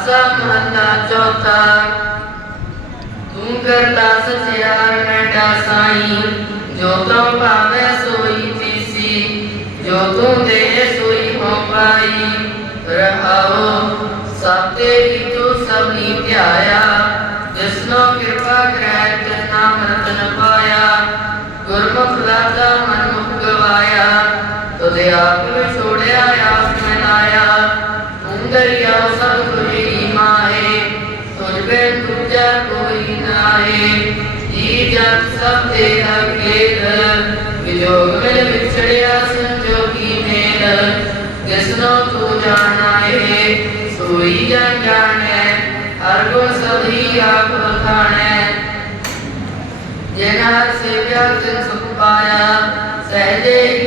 ਆਸਾ ਮਹੱਲਾ ਚੌਥਾ। ਤੂੰ ਕਰਤਾ ਸਚਿਆਰ ਕੈਂਟਾ ਸਾਈ ਜੋ ਤਮ ਭਾਵੇ ਸੋਈ ਤੀਸੀ, ਜੋ ਤੂੰ ਦੇ ਸੋਈ ਹੋ ਪਾਈ। ਰਹਾਓ ਸਭ ਤੇਰੀ ਤੂੰ ਸਭ ਨੀ ਧਿਆਇਆ, ਜਿਸਨੋ ਕਿਰਪਾ ਕਰੈ ਤਿਨਾ ਮਰਤਨ ਪਾਇਆ। ਗੁਰਮੁਖ ਲਾਦਾ ਮਨ ਮੁਖ ਗਵਾਇਆ ਤੁਦੇ ਆਪ ਛੋੜਿਆ, ਆਪ ਮੈਂ ਲਾਇਆ। ਉਂਗਰੀਆ ਦੂਜਾ ਕੋਈ ਨਾਹੀ ਜੀ ਜਗ ਸਭ ਤੇਰਾ ਖੇਲ ਵਿਜੋਗ ਮਿਲ ਵਿਛੜਿਆ ਸੰਜੋਗੀ ਮੇਲ, ਜਿਸਨੋ ਤੂੰ ਜਾਣਾ ਏ, ਸੋਈ ਜਨ ਜਾਣੈ ਹਰ ਗੁਣ ਸਭੀ ਆਪ ਖਾਣੈ ਜਿਨ ਹਰ ਸੇਵਿਆ ਤਿਨ ਸੁਖ ਪਾਇਆ, ਸਹਜੇ